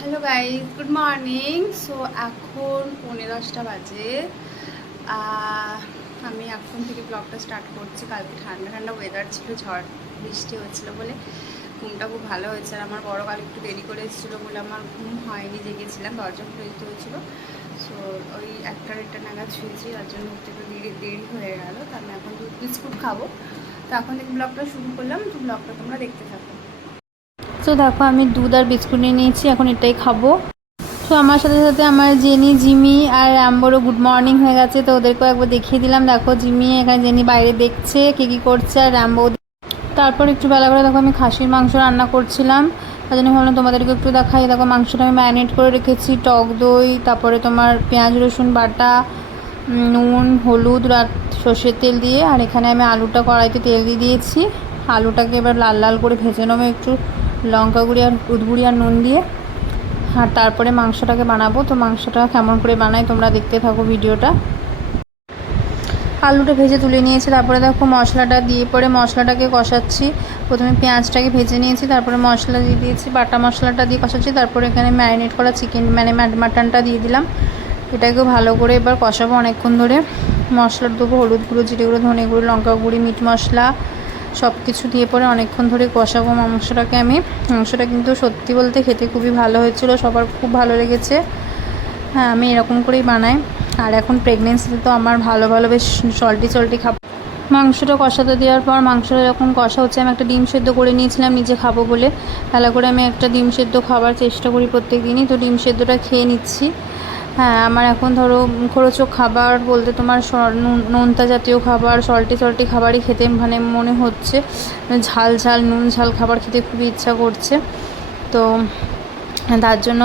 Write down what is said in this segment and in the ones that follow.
Hello guys, good morning. So এখন 10:15 বাজে। আমি এখন থেকে ব্লগটা স্টার্ট করছি। কালকে ঠান্ডা ঠান্ডা ওয়েদার ছিল, ঝড় বৃষ্টি হচ্ছিলো বলে ঘুমটা খুব ভালো হয়েছে। আর আমার বড় কাল একটু দেরি করে এসেছিলো বলে আমার ঘুম হয়নি, জেগেছিলাম, দরজা খুলে দিতে হয়েছিলো। সো ওই 1টা নাগাদ শুয়েছি, তার জন্য একটু দেরি হয়ে গেল। তো আমি এখন দুধ বিস্কুট খাবো। তো এখন থেকে ব্লগটা শুরু করলাম, তো ব্লগটা তোমরা দেখতে থাকো। তো দেখো আমি দুধ আর বিস্কুট নিয়ে নিয়েছি, এখন এটাই খাবো। তো আমার সাথে সাথে আমার জেনি, জিমি আর অ্যাম্বরও গুড মর্নিং হয়ে গেছে। তো ওদেরকেও একবার দেখিয়ে দিলাম। দেখো জিমি এখানে, জেনি বাইরে দেখছে কী করছে, আর অ্যাম্বো। তারপর একটু বেলা করে দেখো আমি খাসির মাংস রান্না করছিলাম, তার জন্য ভাবলাম তোমাদেরকে একটু দেখাই। দেখো মাংসটা আমি ম্যারিনেট করে রেখেছি, টক দই, তারপরে তোমার পেঁয়াজ রসুন বাটা, নুন, হলুদ, সর্ষের তেল দিয়ে। আর এখানে আমি আলুটা কড়াইতে তেল দিয়ে দিয়েছি। আলুটাকে এবার লাল লাল করে ভেজে নেবো একটু লঙ্কা গুঁড়ি আর হলুদ গুঁড়ি আর নুন দিয়ে। আর তারপরে মাংসটাকে বানাবো। তো মাংসটা কেমন করে বানাই তোমরা দেখতে থাকো ভিডিওটা। আলুটা ভেজে তুলে নিয়েছি, তারপরে দেখো মশলাটা দিয়ে পরে মশলাটাকে কষাচ্ছি। প্রথমে পেঁয়াজটাকে ভেজে নিয়েছি, তারপরে মশলা দিয়ে দিয়েছি, বাটা মশলাটা দিয়ে কষাচ্ছি। তারপরে এখানে ম্যারিনেট করা চিকেন মাটনটা দিয়ে দিলাম। এটাকেও ভালো করে এবার কষাবো অনেকক্ষণ ধরে। মশলা দেবো হলুদ গুঁড়ো, জিরে গুঁড়ো, ধনে গুঁড়ো, লঙ্কা গুঁড়ি, মিট মশলা সব কিছু দিয়ে পরে অনেকক্ষণ ধরে কষাবো মাংসটাকে আমি। মাংসটা কিন্তু সত্যি বলতে খেতে খুবই ভালো হয়েছিল, সবার খুব ভালো লেগেছে। হ্যাঁ, আমি এরকম করেই বানাই। আর এখন প্রেগনেন্সিতে তো আমার ভালো ভালো বেশ সল্টি খাবো। মাংসটা কষাতে দেওয়ার পর মাংসটা যখন কষা হচ্ছে, আমি একটা ডিম সেদ্ধ করে নিয়েছিলাম নিজে খাবো বলে। ভালো করে আমি একটা ডিম সেদ্ধ খাবার চেষ্টা করি প্রত্যেক দিনই, তো ডিম সেদ্ধটা খেয়ে নিচ্ছি। হ্যাঁ, আমার এখন ধরো মুখরোচক খাবার বলতে তোমার নোনতা জাতীয় খাবার, সল্টি খাবারই খেতে মানে মনে হচ্ছে। ঝাল ঝাল নুন ঝাল খাবার খেতে খুবই ইচ্ছা করছে। তো তার জন্য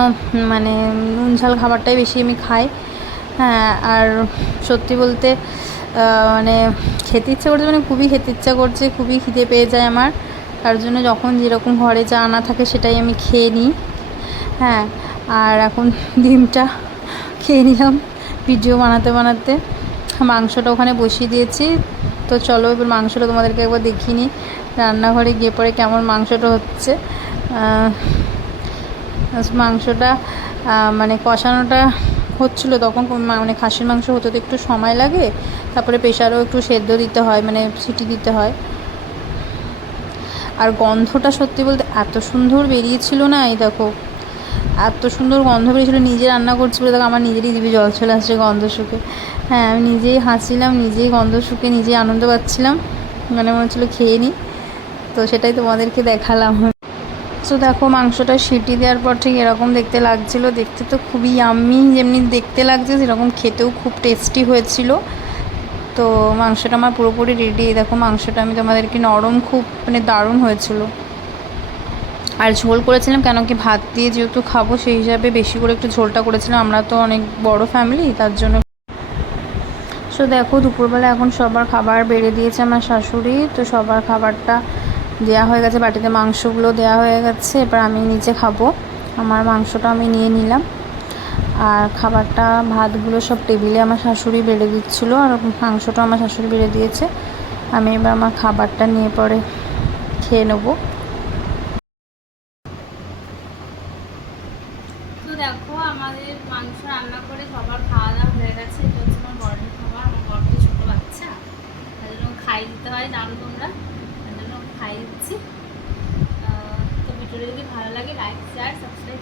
মানে নুন ঝাল খাবারটাই বেশি আমি খাই। হ্যাঁ, আর সত্যি বলতে মানে খেতে ইচ্ছা করছে, মানে খুবই খেতে ইচ্ছা করছে, খুবই খিদে পেয়ে যায় আমার। তার জন্য যখন যেরকম ঘরে যা আনা থাকে সেটাই আমি খেয়ে নিই। হ্যাঁ, আর এখন ডিমটা খেয়ে নিলাম ভিডিও বানাতে বানাতে। মাংসটা ওখানে বসিয়ে দিয়েছি। তো চলো এবার মাংসটা তোমাদেরকে একবার দেখিয়ে নিই রান্নাঘরে গিয়ে পরে কেমন মাংসটা হচ্ছে। মাংসটা মানে কষানোটা হচ্ছিলো তখন, মানে খাসির মাংস হতে তো একটু সময় লাগে, তারপরে প্রেশারেও একটু সেদ্ধ দিতে হয়, মানে সিটি দিতে হয়। আর গন্ধটা সত্যি বলতে এত সুন্দর বেরিয়েছিল না, এই দেখো এত সুন্দর গন্ধ বেরিয়েছিলো। নিজে রান্না করছি বলে দেখো আমার নিজেরই জিভে জল চলে আসছে গন্ধ শুকে। হ্যাঁ, আমি নিজেই হাসছিলাম, নিজেই গন্ধ শুকে নিজেই আনন্দ পাচ্ছিলাম, মানে মনে হচ্ছিলো খেয়ে নিই। তো সেটাই তোমাদেরকে দেখালাম। তো দেখো মাংসটা সিটি দেওয়ার পর ঠিক এরকম দেখতে লাগছিলো। দেখতে তো খুবই ইয়াম্মি, যেমনি দেখতে লাগছে সেরকম খেতেও খুব টেস্টি হয়েছিল। তো মাংসটা আমার পুরোপুরি রেডি। দেখো মাংসটা আমি তোমাদেরকে নরম খুব মানে দারুণ হয়েছিল। আর ঝোল করেছিলাম, কেন কি ভাত দিয়ে যেহেতু খাবো সেই হিসাবে বেশি করে একটু ঝোলটা করেছিলাম, আমরা তো অনেক বড় ফ্যামিলি তার জন্য। সো দেখো দুপুরবেলা এখন সবার খাবার বেড়ে দিয়েছে আমার শাশুড়ি। তো সবার খাবারটা দেওয়া হয়ে গেছে, বাটিতে মাংসগুলো দেওয়া হয়ে গেছে। এবার আমি নিচে খাবো। আমার মাংসটা আমি নিয়ে নিলাম, আর খাবারটা ভাতগুলো সব টেবিলে আমার শাশুড়ি বেড়ে দিচ্ছিলো, আর মাংসটা আমার শাশুড়ি বেড়ে দিয়েছে। আমি এবার আমার খাবারটা নিয়ে পরে খেয়ে নেবো। তো দেখো আমাদের মাংস রান্না করে সবার খাওয়া দাওয়া হয়ে গেছে। এটা হচ্ছে আমার বড়ের খাবার। আমার বড় তো ছোটো বাচ্চা, তার জন্য খাই দিতে হয়, জানো তোমরা, তার জন্য খাই দিচ্ছি। তো ভিডিওটা যদি ভালো লাগে লাইক শেয়ার সাবস্ক্রাইব